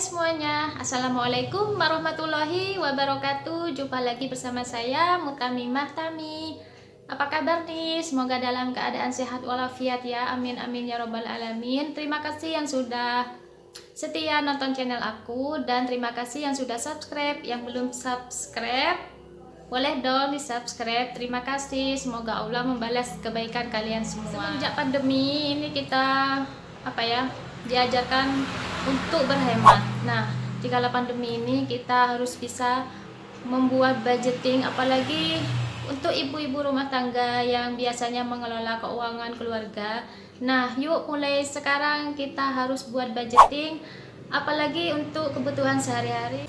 semuanya, Assalamualaikum warahmatullahi wabarakatuh. Jumpa lagi bersama saya Mutamimah Tami. Apa kabar nih? Semoga dalam keadaan sehat walafiat ya. Amin amin ya robbal alamin. Terima kasih yang sudah setia nonton channel aku, dan terima kasih yang sudah subscribe. Yang belum subscribe, boleh dong di subscribe. Terima kasih. Semoga Allah membalas kebaikan kalian semua. Semenjak pandemi ini kita diajarkan untuk berhemat. Nah, jika pandemi ini kita harus bisa membuat budgeting, apalagi untuk ibu-ibu rumah tangga yang biasanya mengelola keuangan keluarga. Nah, yuk mulai sekarang kita harus buat budgeting, apalagi untuk kebutuhan sehari-hari.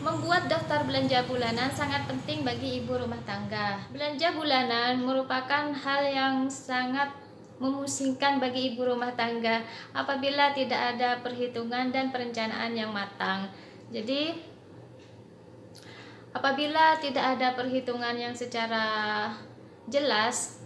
Membuat daftar belanja bulanan sangat penting bagi ibu rumah tangga. Belanja bulanan merupakan hal yang sangat memusingkan bagi ibu rumah tangga apabila tidak ada perhitungan dan perencanaan yang matang. Jadi, apabila tidak ada perhitungan yang secara jelas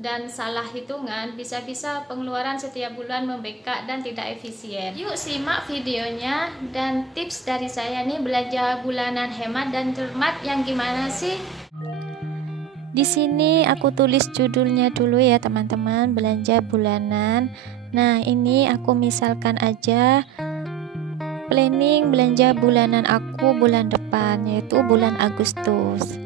dan salah hitungan, bisa-bisa pengeluaran setiap bulan membengkak dan tidak efisien. Yuk simak videonya dan tips dari saya nih, belanja bulanan hemat dan cermat yang gimana sih? Di sini aku tulis judulnya dulu ya teman-teman, belanja bulanan. Nah, ini aku misalkan aja planning belanja bulanan aku bulan depan, yaitu bulan Agustus.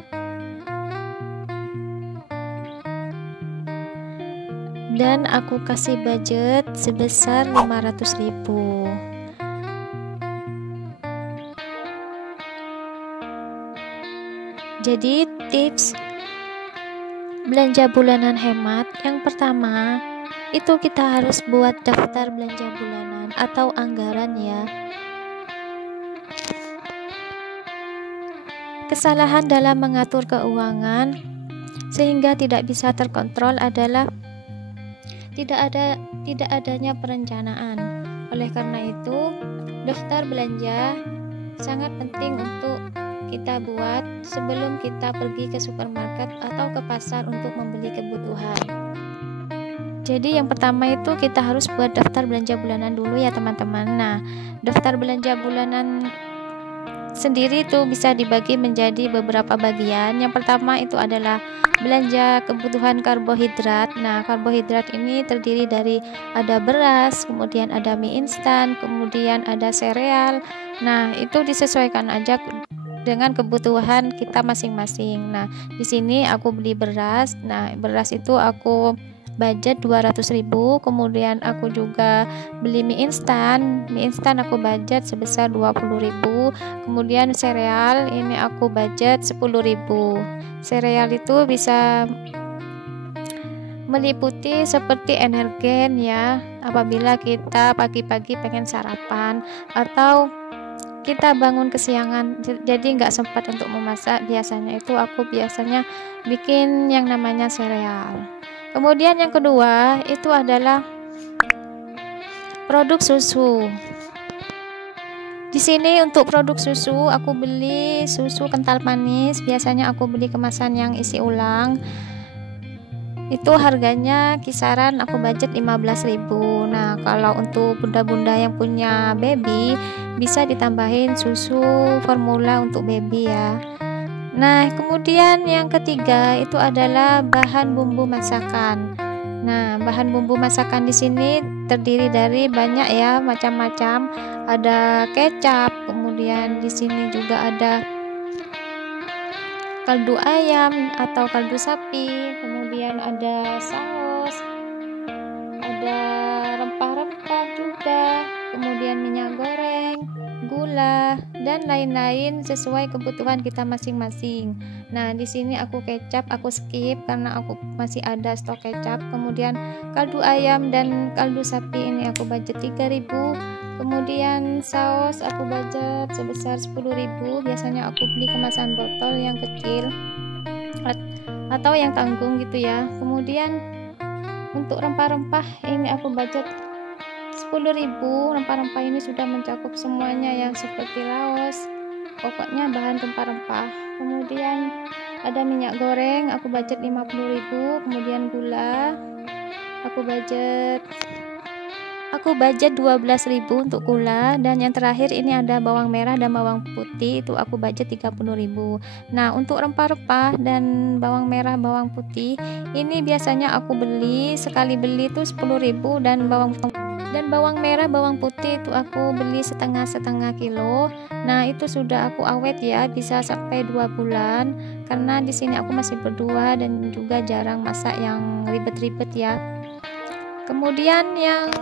Dan aku kasih budget sebesar 500.000. Jadi tips belanja bulanan hemat yang pertama itu kita harus buat daftar belanja bulanan atau anggaran ya. Kesalahan dalam mengatur keuangan sehingga tidak bisa terkontrol adalah tidak adanya perencanaan. Oleh karena itu, daftar belanja sangat penting untuk kita buat sebelum kita pergi ke supermarket atau ke pasar untuk membeli kebutuhan. Jadi yang pertama itu kita harus buat daftar belanja bulanan dulu ya teman-teman. Nah, daftar belanja bulanan sendiri itu bisa dibagi menjadi beberapa bagian. Yang pertama itu adalah belanja kebutuhan karbohidrat. Nah, karbohidrat ini terdiri dari ada beras, kemudian ada mie instan, kemudian ada sereal. Nah, itu disesuaikan aja dengan kebutuhan kita masing-masing. Nah, di sini aku beli beras. Nah, beras itu aku budget 200.000. Kemudian aku juga beli mie instan. Mie instan aku budget sebesar 20.000. Kemudian sereal ini aku budget 10.000. Sereal itu bisa meliputi seperti energen ya, apabila kita pagi-pagi pengen sarapan atau kita bangun kesiangan jadi nggak sempat untuk memasak. Biasanya itu aku bikin yang namanya sereal. Kemudian yang kedua itu adalah produk susu. Di sini untuk produk susu aku beli susu kental manis. Biasanya aku beli kemasan yang isi ulang. Itu harganya kisaran aku budget 15.000. Nah, kalau untuk bunda-bunda yang punya baby bisa ditambahin susu formula untuk baby ya. Nah, kemudian yang ketiga itu adalah bahan bumbu masakan. Nah, bahan bumbu masakan di sini terdiri dari banyak ya, macam-macam. Ada kecap, kemudian di sini juga ada kaldu ayam atau kaldu sapi, kemudian ada saus, ada rempah-rempah juga, kemudian minyak goreng, gula, dan lain-lain sesuai kebutuhan kita masing-masing. Nah, di sini aku kecap aku skip karena aku masih ada stok kecap. Kemudian kaldu ayam dan kaldu sapi ini aku budget 3.000. Kemudian saus aku budget sebesar 10.000. Biasanya aku beli kemasan botol yang kecil atau yang tanggung gitu ya. Kemudian untuk rempah-rempah ini aku budget 10.000. Rempah-rempah ini sudah mencakup semuanya yang seperti laos, pokoknya bahan rempah-rempah. Kemudian ada minyak goreng aku budget 50.000. Kemudian gula aku budget Aku budget 12.000 untuk gula, dan yang terakhir ini ada bawang merah dan bawang putih, itu aku budget 30.000. Nah, untuk rempah-rempah dan bawang merah, bawang putih ini biasanya aku beli sekali beli itu 10.000, dan bawang merah, bawang putih itu aku beli setengah kilo. Nah, itu sudah aku awet ya, bisa sampai 2 bulan karena di sini aku masih berdua dan juga jarang masak yang ribet-ribet ya. Kemudian yang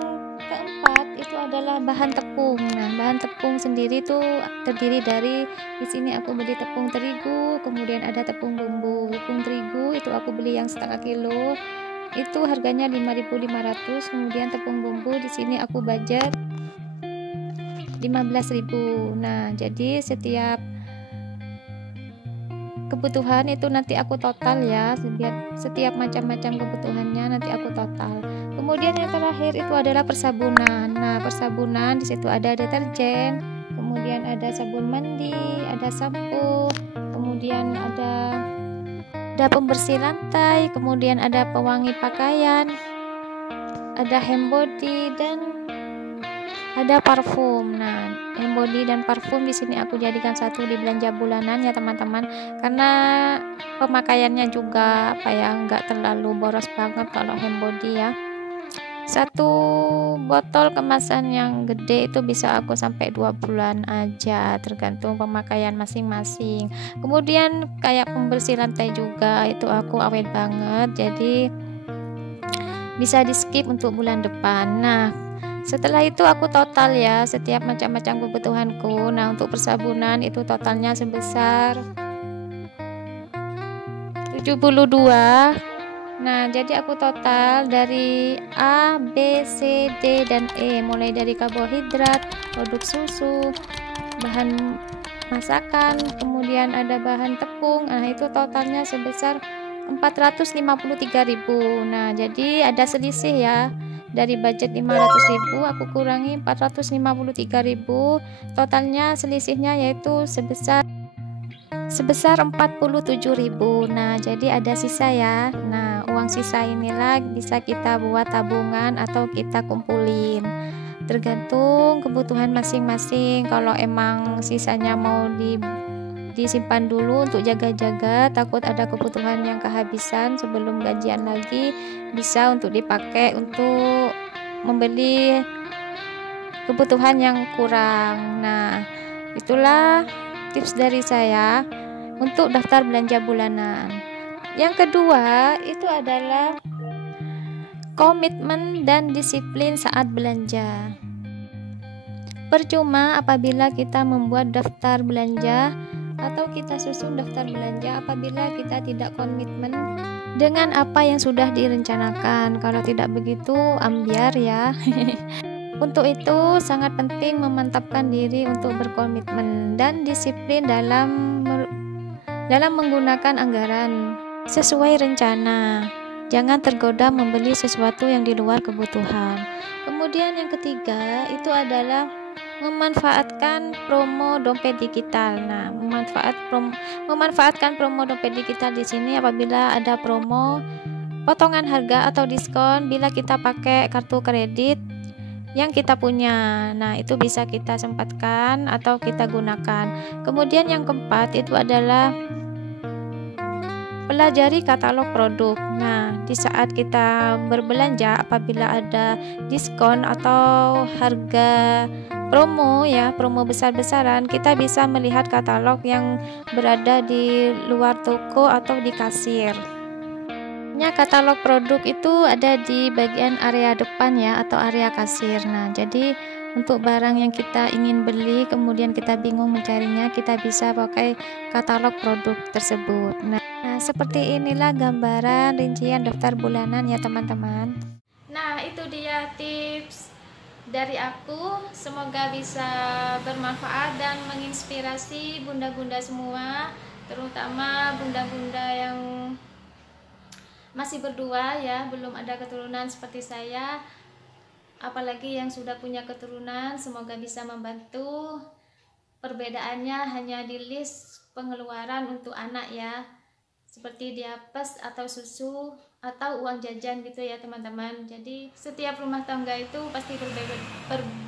keempat itu adalah bahan tepung. Nah, bahan tepung sendiri itu terdiri dari, di sini aku beli tepung terigu, kemudian ada tepung bumbu. Tepung terigu itu aku beli yang setengah kilo, itu harganya 5.500. Kemudian tepung bumbu di sini aku budget 15.000. Nah, jadi setiap kebutuhan itu nanti aku total ya, setiap macam-macam kebutuhannya nanti aku total. Kemudian yang terakhir itu adalah persabunan. Nah, persabunan di situ ada deterjen, kemudian ada sabun mandi, ada sampo, kemudian ada pembersih lantai, kemudian ada pewangi pakaian, ada hand body, dan ada parfum. Nah, hand body dan parfum di sini aku jadikan satu di belanja bulanan ya teman-teman, karena pemakaiannya juga nggak terlalu boros banget kalau hand body ya. Satu botol kemasan yang gede itu bisa aku sampai 2 bulan aja, tergantung pemakaian masing-masing. Kemudian kayak pembersih lantai juga itu aku awet banget, jadi bisa di skip untuk bulan depan. Nah, setelah itu aku total ya setiap macam-macam kebutuhanku. Nah, untuk persabunan itu totalnya sebesar 72. Nah, jadi aku total dari A, B, C, D, dan E, mulai dari karbohidrat, produk susu, bahan masakan, kemudian ada bahan tepung. Nah, itu totalnya sebesar 453.000. Nah, jadi ada selisih ya. Dari budget 500.000 aku kurangi 453.000, totalnya selisihnya yaitu sebesar 47.000. Nah, jadi ada sisa ya. Nah, uang sisa inilah bisa kita buat tabungan atau kita kumpulin, tergantung kebutuhan masing-masing. Kalau emang sisanya mau disimpan dulu untuk jaga-jaga, takut ada kebutuhan yang kehabisan sebelum gajian lagi, bisa untuk dipakai untuk membeli kebutuhan yang kurang. Nah, itulah tips dari saya untuk daftar belanja bulanan. Yang kedua itu adalah komitmen dan disiplin saat belanja. Percuma apabila kita membuat daftar belanja atau kita susun daftar belanja apabila kita tidak komitmen dengan apa yang sudah direncanakan. Kalau tidak begitu, ambiar ya. Untuk itu sangat penting memantapkan diri untuk berkomitmen dan disiplin dalam menggunakan anggaran sesuai rencana. Jangan tergoda membeli sesuatu yang di luar kebutuhan. Kemudian yang ketiga itu adalah memanfaatkan promo dompet digital. Nah, memanfaatkan promo dompet digital di sini apabila ada promo potongan harga atau diskon bila kita pakai kartu kredit yang kita punya. Nah, itu bisa kita sempatkan atau kita gunakan. Kemudian yang keempat itu adalah pelajari katalog produk. Nah, di saat kita berbelanja apabila ada diskon atau harga promo ya, promo besar-besaran, kita bisa melihat katalog yang berada di luar toko atau di kasir. Katalog produk itu ada di bagian area depan ya, atau area kasir. Nah, jadi untuk barang yang kita ingin beli kemudian kita bingung mencarinya, kita bisa pakai katalog produk tersebut. Nah, seperti inilah gambaran rincian daftar bulanan ya teman-teman. Nah, itu dia tips dari aku, semoga bisa bermanfaat dan menginspirasi bunda-bunda semua, terutama bunda-bunda yang masih berdua ya, belum ada keturunan seperti saya, apalagi yang sudah punya keturunan. Semoga bisa membantu. Perbedaannya hanya di list pengeluaran untuk anak ya, seperti diapers atau susu atau uang jajan gitu ya teman-teman. Jadi setiap rumah tangga itu pasti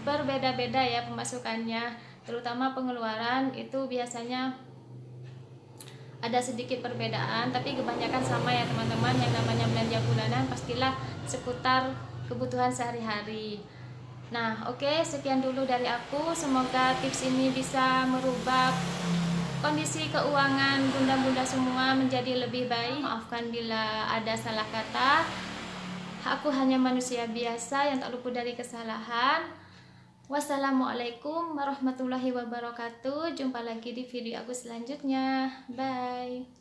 berbeda-beda ya pemasukannya, terutama pengeluaran itu biasanya ada sedikit perbedaan, tapi kebanyakan sama ya teman-teman. Yang namanya belanja bulanan pastilah seputar kebutuhan sehari-hari. Nah, oke, sekian dulu dari aku. Semoga tips ini bisa merubah kondisi keuangan bunda-bunda semua menjadi lebih baik. Maafkan bila ada salah kata. Aku hanya manusia biasa yang tak luput dari kesalahan. Wassalamualaikum warahmatullahi wabarakatuh. Jumpa lagi di video aku selanjutnya. Bye.